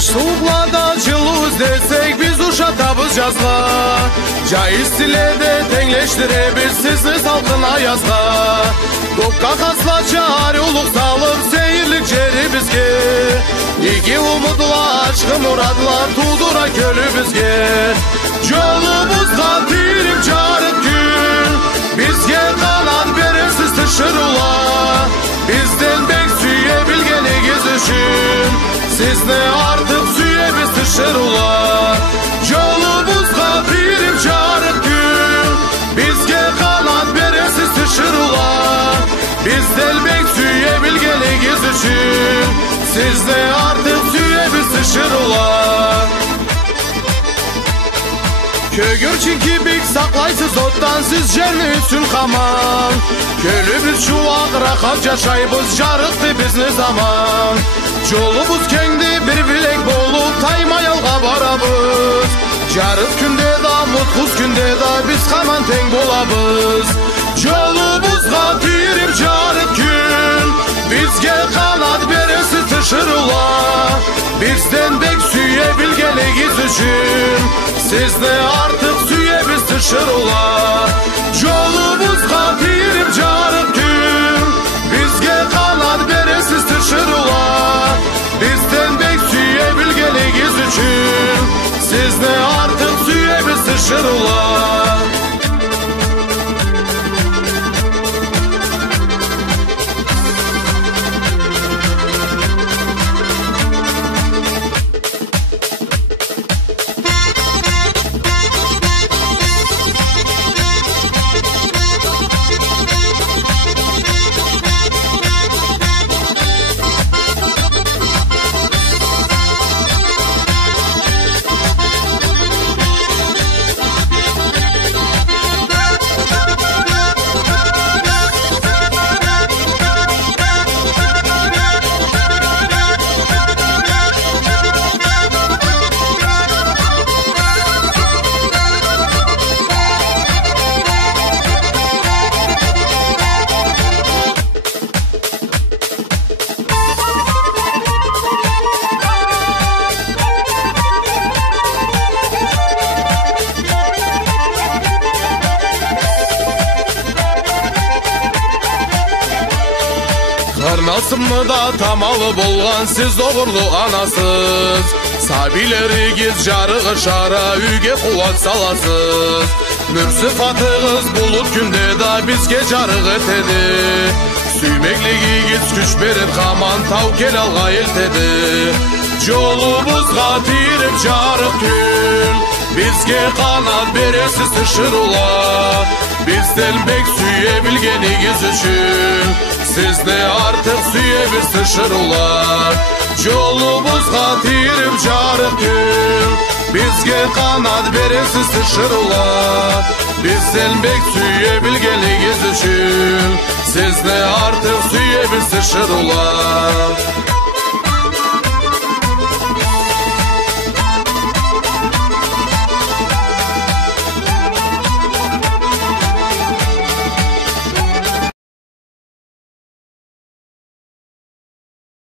Кыш суықларда жылу іздесек біз ушатабыз жазға. Жайыз тиледе теңлештіреміз сізді салқын аязға. Көкқа қасылача арулық салып сейірлік жері бізге. Игі ұмыдыла ашқы мұрадылар тудыра көлі бізге. Жолымызға тиріп жарық күн, бізге қанат бересіз тышырула. Бізден бек сүйе білгенігіз үшін, сізді артық сүйе біз тышырула. Жолымызға тиріп жарық күн, бізге қанат бересіз тышырула. Бізден бек сүйе білгенігіз үшін, сізді артық сүйе біз тышырула. Көгерчинки бек сақлайсыз оттан сіз жерні үшін қаман. Көлібіз шуақ рақап жашайбыз жарықты бізні заман. Жолыбыз кеңді бір білек болып таймай алға барабыз. Жарық күнде да, мұтқыз күнде да біз қаман тең болабыз. Жолыбызға тиріп жарық күн, бізге қанат бересі тышырула. Бізден бек сүйе білгенігіз үшін, сізді артық сүйе біз тышырула. Жолымызға тиріп жарық күн, бізге қанат бересіз тышырула. Бізден бек сүйе білгенігіз үшін, сізді артық сүйе біз тышырула. Қарнасымда тамалы болған сіз оғырлы анасыз. Сабилерігіз жарығы шара үйге қуат саласыз. Нүрсі фатығыз бұлыт күнде да бізге жарық етеді. Сүймеклігігіз күш беріп қаман тау кел алға елтеді. Жолымызға тиріп жарық күн, бізге қанат бересіз тышырула. Бізден бек сүйе білгенігіз үшін, сізді артық сүйе біз тышырула. Жолымызға тиріп жарық күн, бізге қанат бересіз тышырула. Бізден бек сүйе білгенігіз үшін, сізді артық сүйе біз тышырула.